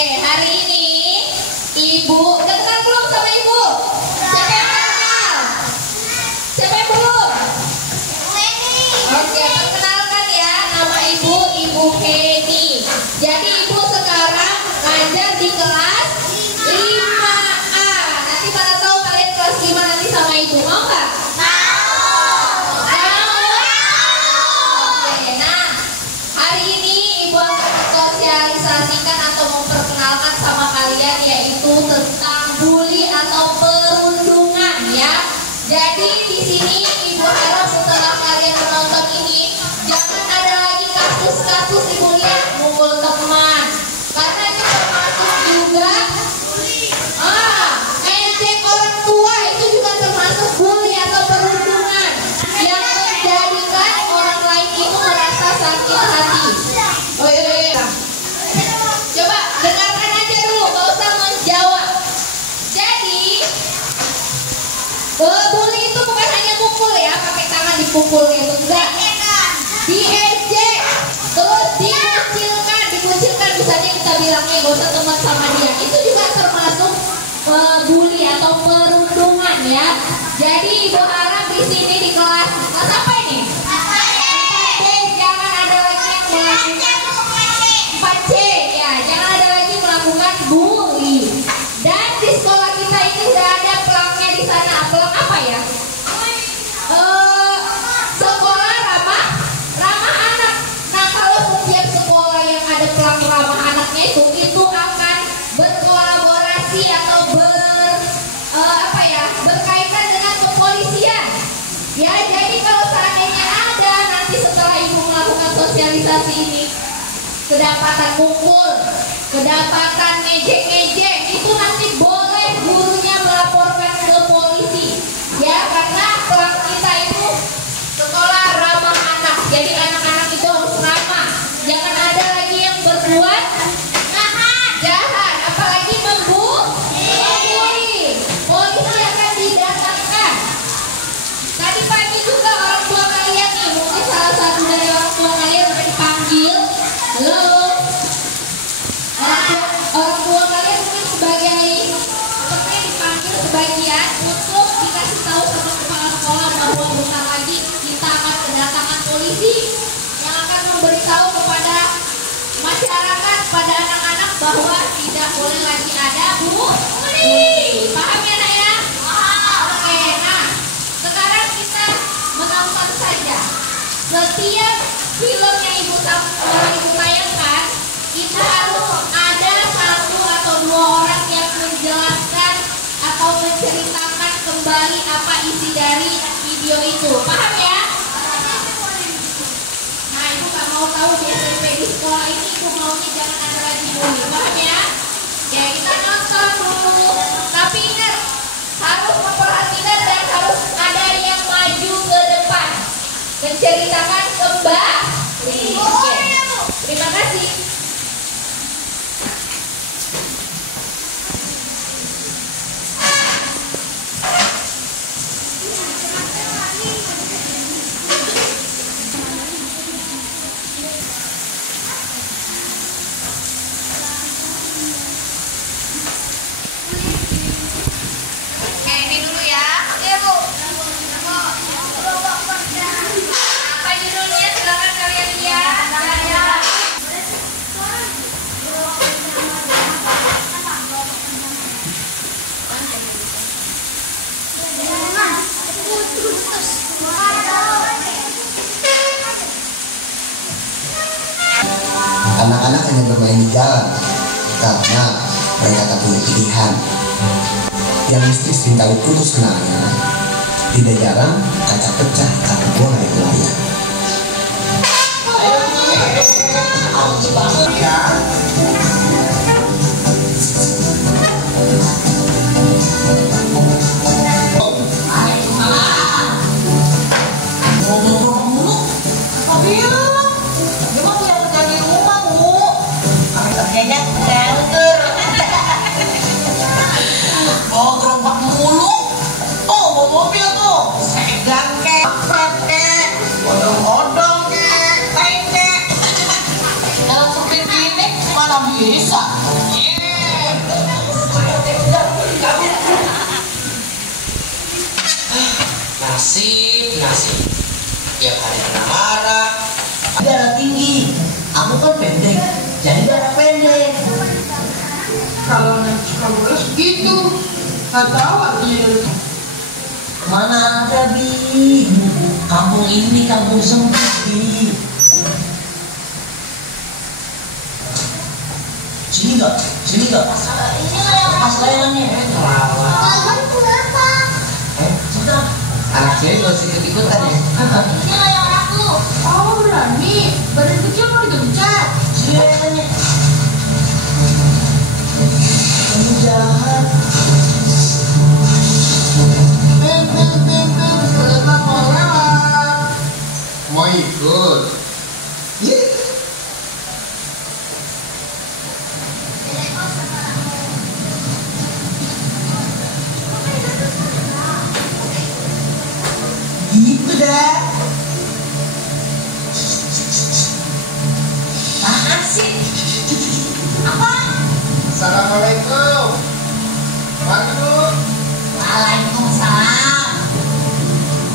hari ini Ibu udah kenal belum sama Ibu? Siapa yang kenal? Siapa yang belum? Oke, perkenalkan ya, nama Ibu Kenny. Jadi Ibu sekarang ngajar di kelas 5A. Nanti pada tahu kalian kelas 5 nanti sama Ibu, mau nggak? Memperkenalkan sama kalian yaitu tentang bully atau perundungan ya. Jadi di sini Ibu harap setelah kalian menonton ini jangan ada lagi kasus-kasus Ibu lihat mukul teman, karena itu termasuk juga ejek orang tua, itu juga termasuk bully atau perundungan yang menjadikan orang lain itu merasa sakit hati. Coba dengarkan aja dulu, gak usah menjawab. Jadi bully itu bukan hanya pukul ya, pakai tangan dipukul gitu, enggak. Diejek, terus dikucilkan misalnya kita bilangnya gak usah teman sama dia, itu juga termasuk bully atau perundungan ya. Jadi Ibu harap di sini di kelas apa ini? 4C, jangan ada lagi yang melakukan 4C ya, jangan ada lagi melakukan bully. Dan di sekolah kita ini udah ada pelangnya di sana. Pelang apa ya? Sekolah ramah anak. Nah, kalau setiap sekolah yang ada pelang ramah anaknya itu akan berkolaborasi atau berkaitan dengan kepolisian. Ya, jadi kalau seandainya ada nanti setelah Ibu melakukan sosialisasi ini kedapatan mukul, kedapatan ngejek-ngejek, itu nanti boleh gurunya melaporkan ke polisi ya, karena pelang kita itu sekolah ramah anak. Jadi anak-anak itu harus ramah, jangan ada lagi yang berbuat jahat, apalagi membuli. Polisi akan didatangkan. Tadi pagi juga orang tua kalian nih, mungkin salah satu dari orang tua kalian udah dipanggil. Halo, orang tua kalian mungkin sepertinya dipanggil sebagian untuk dikasih tahu sama kepala sekolah bahwa bentar lagi kita akan kedatangan polisi yang akan memberitahu kepada masyarakat, pada anak-anak bahwa tidak boleh lagi ada bully. Paham ya nak ya? Oke, nah sekarang kita menonton saja. Setiap film yang Ibu tayangkan, kita harus ada satu atau dua orang yang menjelaskan atau menceritakan kembali apa isi dari video itu. Paham ya? Nah, Ibu gak mau tahu di SMP di sekolah ini Ibu maunya jangan ada lagi bully. Paham ya? Ya, kita nonton dulu. Tapi ingat, harus memperhatikan dan harus ada yang maju ke depan menceritakan kembali. Oke. Terima kasih. Oke, ini dulu ya. Iya, Bu. Apa judulnya? Silakan kalian lihat. Anak-anak hanya bermain di jalan karena mereka tak punya pilihan. Yang listrik seringkali putus kenalnya. Tidak jarang kaca pecah karena bola yang melayang. Bawa gerobak mulu. Oh, bawa mobil tuh. Segan kek, odong-odong kek, teng kek. Dalam supir gini mana bisa? Nasib. Tiap hari kena marah. Darah tinggi. Aku kan pendek. Jadi darah pendek. Kalau naik suka bolos gitu, nggak tahu artinya. Mana ada Bi? Kampung ini kampung sempit Bi. Sini nggak? Pas layangannya. Kalian kenapa? Sudah. Anak cewek nggak usah ikut-ikutan ya. Ini layar aku. Oh berani, badan kecil mau digencet. Sini layangannya. Kamu jahat. Kereta mau lewat. Mau ikut? Gitu dah. Apaan sih? Apa? Assalamualaikum. Waduh. Waalaikumsalam.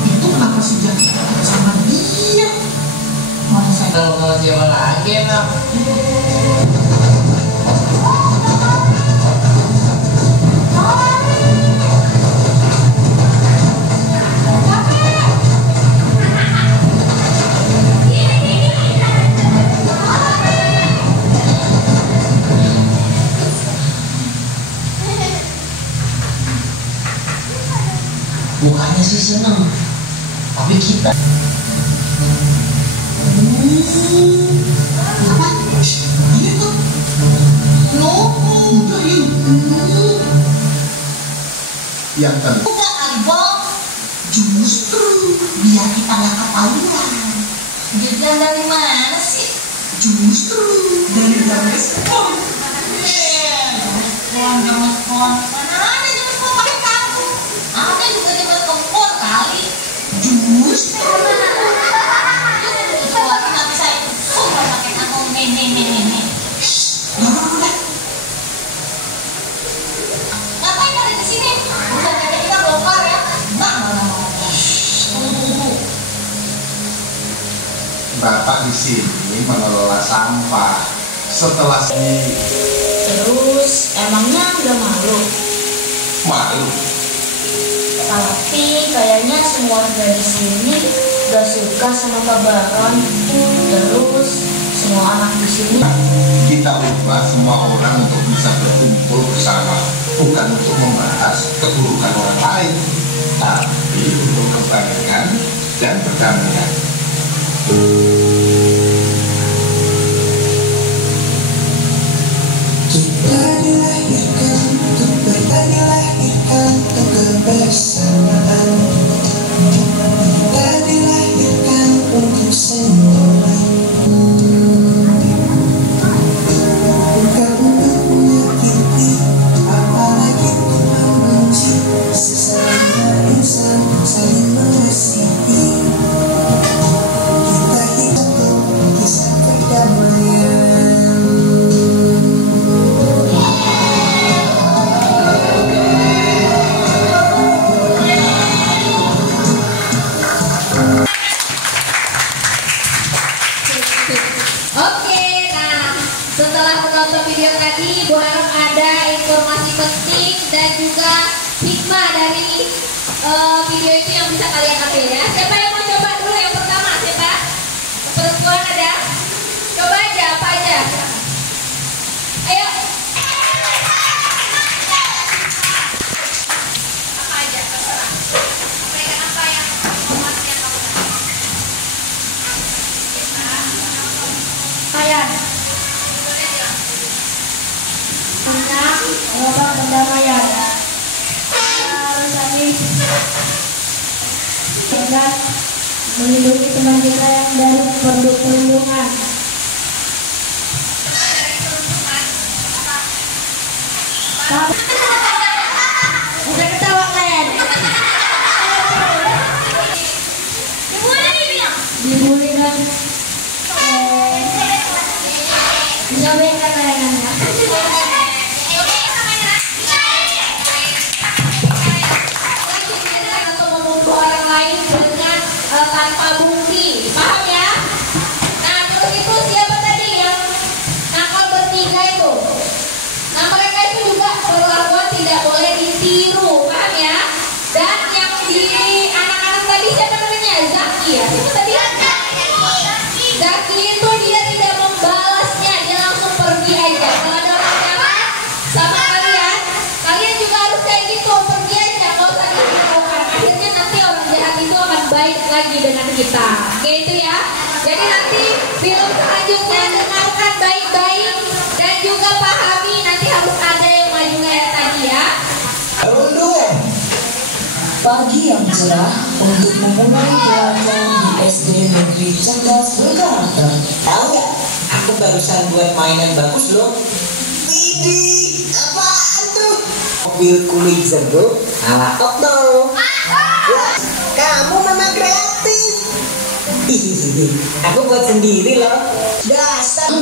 Itu kenapa sih jangan sama dia? Mana saya Kalau siapa lagi enak? bukannya sih seneng, tapi kita apa? Iya tuh. No, udah yuk. Yang tentu Udah kali Bob. Justru biar kita nggak ketahuan. Jajan dari mana sih? Justru dari Gamespon. Gamespon. Mana ada Gamespon pakai kartu? Ada juga Gamespon kali. Justru. Kecuali nanti saya suka pakai kartu nih. Udah. Ngapain pada di sini? Bukan kayak kita bongkar ya? Tunggu. Bapak di sini mengelola sampah. Setelah Terus emangnya nggak malu? malu, Tapi kayaknya semua warga di sini gak suka sama Pak Baron. Terus semua anak di sini kita ubah semua orang untuk bisa berkumpul bersama, bukan untuk membahas keburukan orang lain, tapi untuk kebaikan dan perdamaian. Kita dilahirkan untuk kebersamaan. Kita dilahirkan untuk semua. Bukan untuk menyakiti, apalagi untuk membenci. Sesama insan saling mengasihi. Kita hidup kisah perdamaian. Oke, nah setelah menonton video tadi, Bu harap ada informasi penting dan juga hikmah dari video itu yang bisa kalian ambil ya. Siapa yang mau coba dulu yang pertama? Siapa? Perempuan ada? Coba aja, apa aja? Ayo. Apa aja? Terserah. Sampaikan apa yang informasi yang kamu dapat. Ayan. Tentang obat perdamaian. Harus saling dan melindungi teman kita yang dari perlindungan. Udah ketawa kalian. Dibully dan dijauhkan layangannya. Atau membunuh orang bermain dengan tanpa bukti, paham ya? Nah terus itu siapa tadi yang nakal bertiga itu? Nah mereka itu juga perlakuan tidak boleh ditiru, paham ya? Dan yang di anak-anak tadi siapa namanya? Zaki ya? Siapa tadi? Zaki itu dia tidak membalasnya, dia langsung pergi aja. Kalau ada orang jahat sama kalian, kalian juga harus kayak gitu, pergi aja, nggak usah dihiraukan. Akhirnya nanti orang jahat itu akan baik lagi dengan kita. Oke itu ya. Jadi nanti film selanjutnya dengarkan baik-baik dan juga pahami, nanti harus ada yang maju kayak tadi ya. Runduan. Pagi yang cerah untuk memulai belajar di SD Negeri Cerdas Berkarakter. Tahu nggak? Aku barusan buat mainan bagus loh. Widih, apaan tuh? Mobil kulit jeruk ala Okto. Wah, kamu memang kreatif. Hihihi, aku buat sendiri loh. Dasar.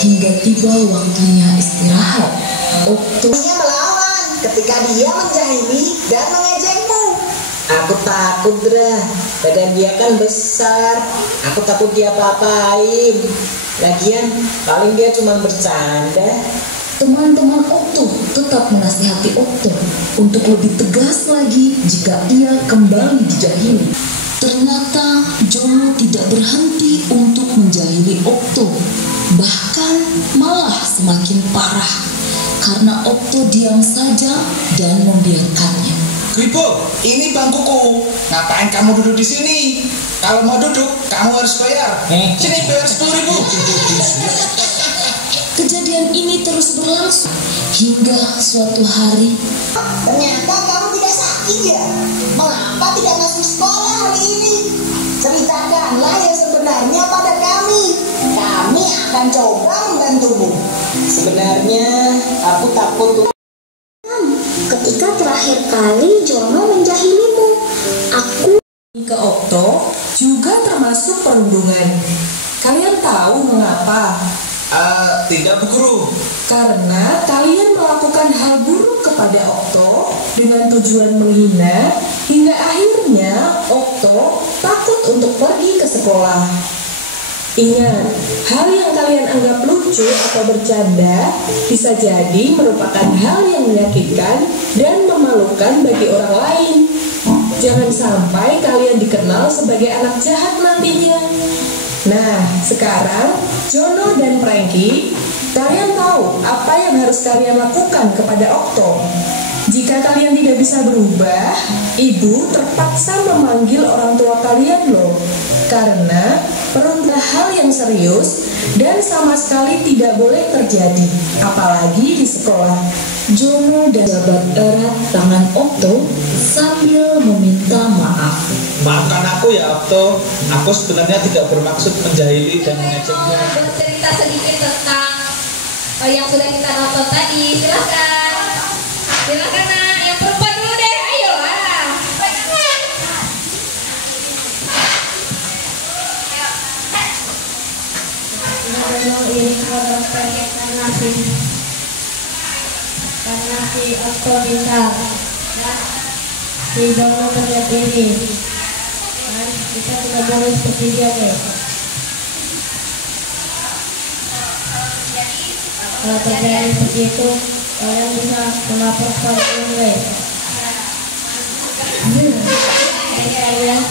Hingga tiba waktunya istirahat. Okto Dia melawan ketika dia menjahili dan mengejekmu. Aku takut, Dra. Badan dia kan besar. Aku takut dia apa-apain. Lagian paling dia cuma bercanda. teman-teman Okto tetap menasihati Okto untuk lebih tegas lagi jika ia kembali dijahili. Ternyata Jono tidak berhenti untuk menjahili Okto, bahkan malah semakin parah karena Okto diam saja dan membiarkannya. Kripo, ini bangkuku. Ngapain kamu duduk di sini? Kalau mau duduk, kamu harus bayar. Sini bayar 10.000. Kejadian ini terus berlangsung hingga suatu hari. Ternyata kamu tidak sakit ya? Mengapa tidak masuk sekolah hari ini? Ceritakanlah yang sebenarnya pada kami. Kami akan coba membantumu. Sebenarnya aku takut. Ketika terakhir kali Jono menjahilimu, aku Ke Okto juga termasuk perundungan. Kalian tahu mengapa? Tidak, Bu Guru. Karena kalian melakukan hal buruk kepada Okto dengan tujuan menghina, hingga akhirnya Okto takut untuk pergi ke sekolah. Ingat, hal yang kalian anggap lucu atau bercanda bisa jadi merupakan hal yang menyakitkan dan memalukan bagi orang lain. Jangan sampai kalian dikenal sebagai anak jahat nantinya. Nah, sekarang Jono dan Frankie, kalian tahu apa yang harus kalian lakukan kepada Okto. Jika kalian tidak bisa berubah, ibu terpaksa memanggil orang tua kalian loh. Karena perundungan hal yang serius dan sama sekali tidak boleh terjadi, apalagi di sekolah. Jono dan jabat erat tangan Okto sambil meminta maaf. Maafkan aku ya, Okto. Aku sebenarnya tidak bermaksud menjahili dan mengejeknya. Bercerita sedikit tentang yang sudah kita nonton tadi. Silakan, silakan nak. Yang perempuan dulu deh, ayo lah. Ini karena si Okto bisa ya, si Jono terlihat ini. Nah, kita tidak boleh seperti dia guys. Kalau terjadi seperti itu, kalian bisa melapor kepada kalian guys. Dan kalian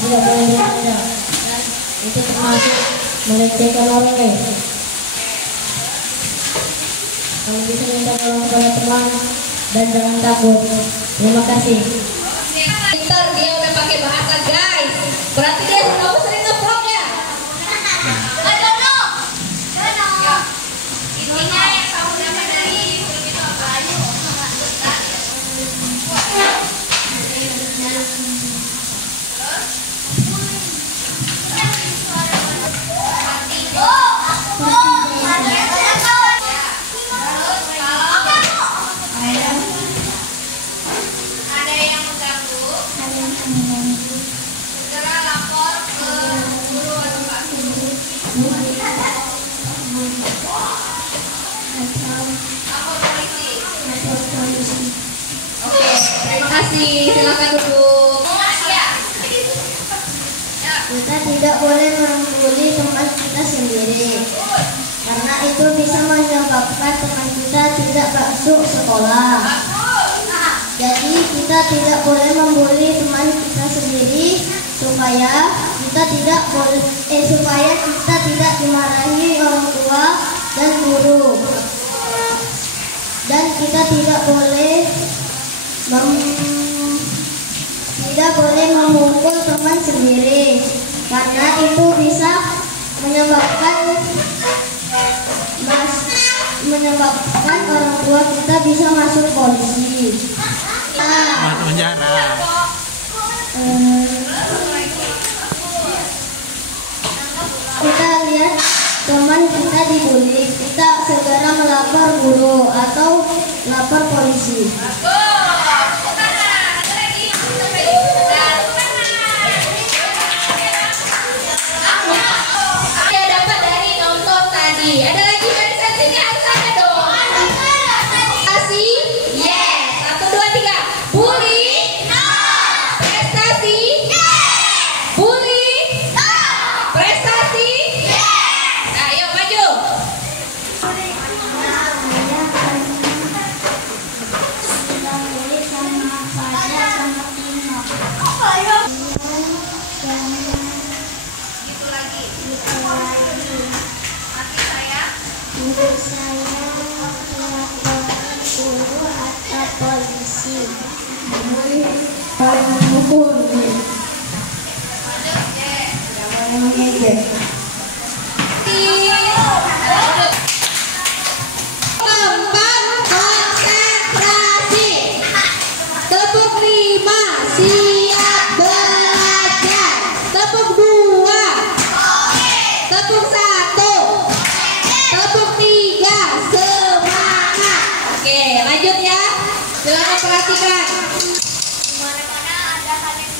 tidak boleh bercanda. Dan itu termasuk melecehkan orang guys. Kalau bisa minta tolong kepada teman dan jangan takut. Terima kasih. Pintar dia udah pakai bahasa guys. Berarti dia kamu sering nge-vlog ya? Jono. Intinya yang kamu dapat dari film itu apa aja? Ada yang mengganggu, segera lapor ke guru atau Pak Guru. Lapor polisi. Oke, terima kasih. Silakan duduk. tidak boleh membuli teman kita sendiri, karena itu bisa menyebabkan teman kita tidak masuk sekolah. Jadi kita tidak boleh membuli teman kita sendiri supaya kita tidak dimarahi orang tua dan guru. Dan kita tidak boleh memukul teman sendiri, karena itu bisa menyebabkan orang tua kita bisa masuk polisi. Kita lihat teman kita dibully, kita segera melapor guru atau lapor polisi. Ada lagi barisan sini harus ada dong. Prestasi? Yes. 1, 2, 3. Bully? No. Prestasi? Yes. Bully? No. Prestasi? Yes. Ayo maju. Untuk saya melaporkan guru atau polisi. Paling memukul. Jangan mengejek. Keempat, konsentrasi. Tepuk 5, siap belajar. Tepuk 2, tepuk 1, tepuk 3, semangat. Oke, lanjut ya. Silakan perhatikan. Dimana-mana ada hal yang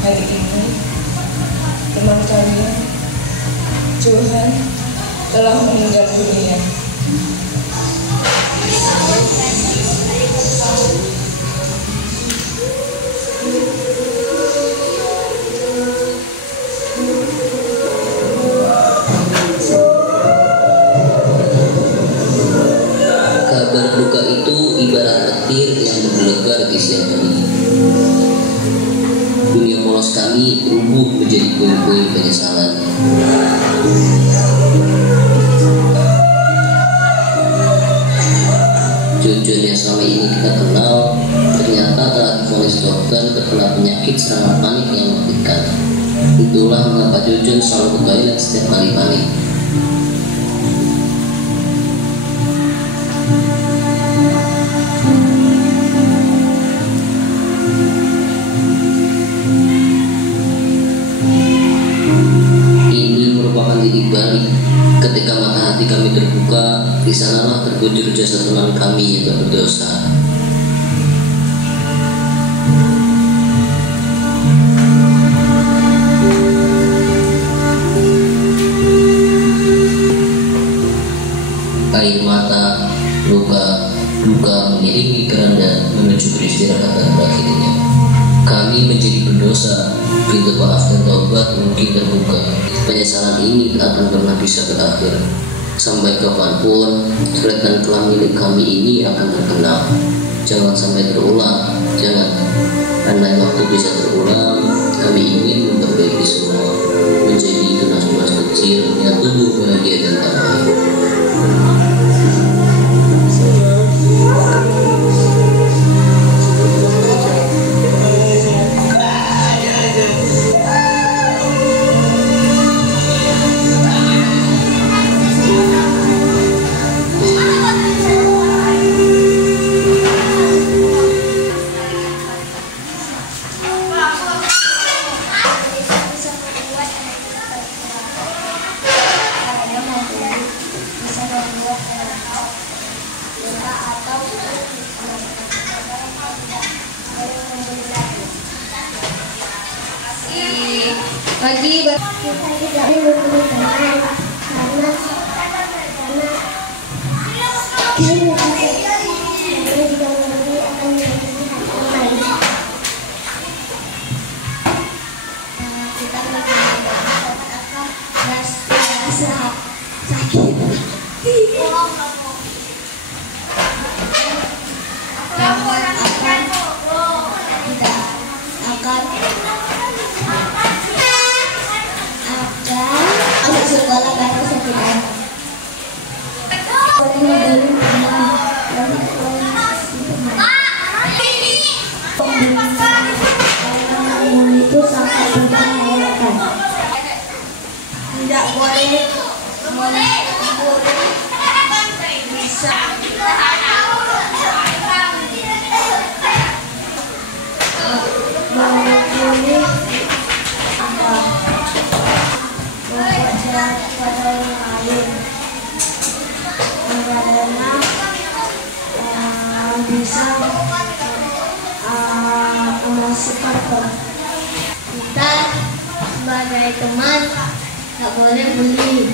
Hari ini teman kalian Johan telah meninggal dunia. Kabar duka itu ibarat petir yang menggelegar di siang hari. Dunia polos kami tumbuh menjadi puing-puing penyesalan. Junjun yang selama ini kita kenal ternyata telah divonis dokter terkena penyakit serangan panik yang mematikan. Itulah mengapa Junjun selalu ke toilet setiap kali panik. Titik balik ketika mata hati kami terbuka, di sanalah terkujur jasad teman kami yang tak berdosa. Air mata, luka, duka mengiringi keranda menuju peristirahatan terakhirnya. Kami menjadi berdosa, pintu maaf dan taubat mungkin terbuka. Penyesalan ini tak akan pernah bisa berakhir. Sampai kapanpun, surat dan kelam milik kami ini akan terkenal. Jangan sampai terulang, jangan. Andai waktu bisa terulang, kami ingin memperbaiki semua, menjadi tunas-tunas kecil yang tumbuh bahagia dan damai. Lagi Kita tidak memberi teman karena ilmu kita jika memberi akan menyakiti hati orang lain. Kita merasa sakit. Masuk sekolah karena sakit hati. Itu sangat membahayakan. Tidak boleh bisa membunuh pada orang lain karena bisa memasukkan kita sebagai teman tak boleh bully.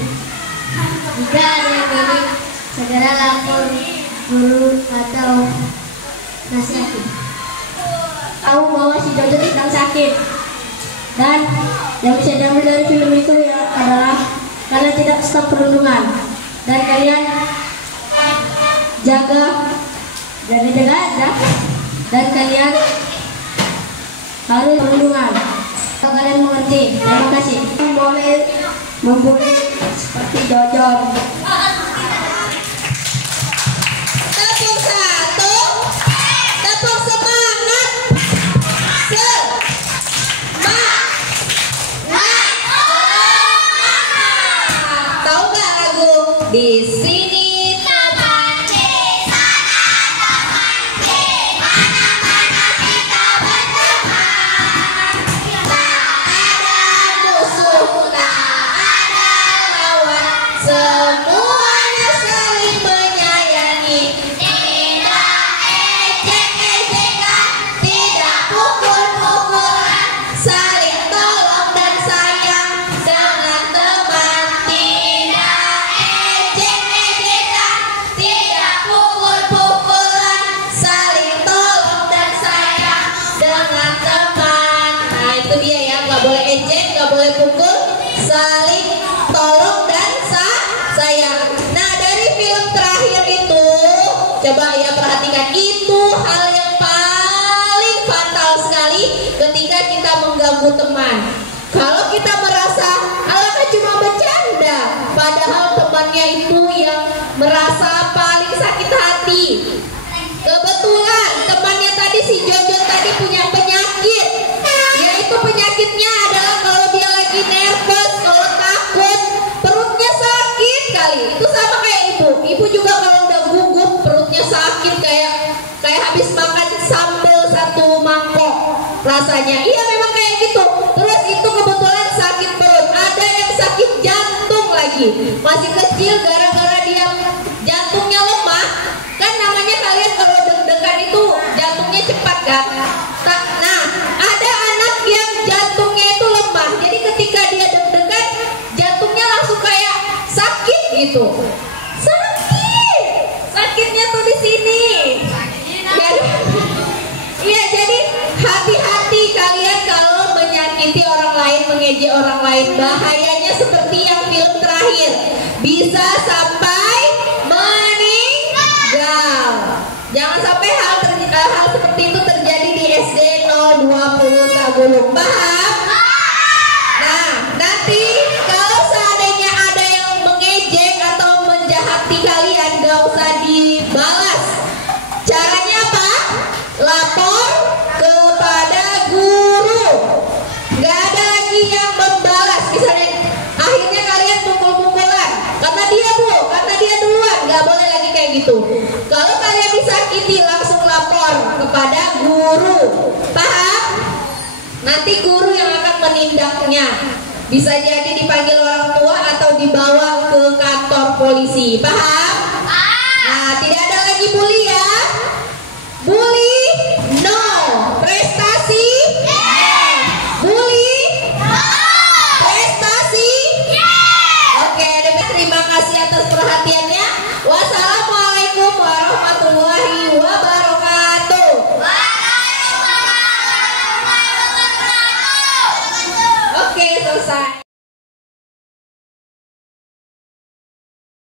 Jika ada yang bully, segera lapor guru atau nasihati. Tahu bahwa si Jojo sedang sakit. Dan yang bisa diambil dari film itu ya adalah kalian tidak stop perundungan dan kalian jaga aja dan kalian harus perundungan. Kalau kalian mengerti, terima kasih. Boleh membuli seperti Jojo. tepuk satu, tepuk semangat, tahu nggak lagu di sini teman di sana teman di mana-mana kita berteman, tak ada musuh tak ada lawan, semuanya saling menyayangi, tidak ejek-ejekan, tidak pukul-pukulan, saling tolong dan sayang dengan teman, tidak ejek-ejekan, tidak pukul-pukulan, saling tolong dan sayang dengan teman. Nah itu dia ya, nggak boleh ejek, nggak boleh pukul, saling tolong dan sayang. Nah dari film terakhir itu, coba ya perhatikan, itu hal yang paling fatal sekali ketika kita mengganggu teman. Kalau kita merasa alah cuma bercanda, padahal temannya itu yang merasa paling sakit hati. Kebetulan temannya tadi si Jojo tadi punya penyakit, yaitu penyakitnya adalah kalau dia lagi nervous, kalau takut, perutnya sakit kali. Itu sama kayak ibu juga kalau udah gugup perutnya sakit kayak habis makan sambal satu mangkok rasanya. Iya memang kayak gitu. Terus itu kebetulan sakit perut. Ada yang sakit jantung lagi, masih kecil gara-gara dia jantungnya lemah. Kan namanya kalian kalau deg-degan itu jantungnya cepat kan. Nah ada anak yang jantungnya itu lemah, jadi ketika dia deg-degan jantungnya langsung kayak sakit gitu. Sakitnya tuh di sini. Iya, jadi hati-hati kalian kalau menyakiti orang lain, mengejek orang lain. Bahayanya seperti yang film terakhir, bisa sampai meninggal. Jangan sampai hal seperti itu terjadi di SD 020 Tagulung. Paham? Nah, nanti kalau seandainya ada yang mengejek atau menjahati kalian, gak usah dibalas. Caranya apa? Lapor kepada guru. Gak ada lagi yang membalas. Misalnya akhirnya kalian pukul-pukulan karena dia karena dia duluan. Gak boleh lagi kayak gitu. Kalau kalian disakiti langsung lapor kepada guru. Paham? Nanti guru yang akan menindaknya. Bisa jadi dipanggil orang tua atau dibawa ke kantor polisi. Paham?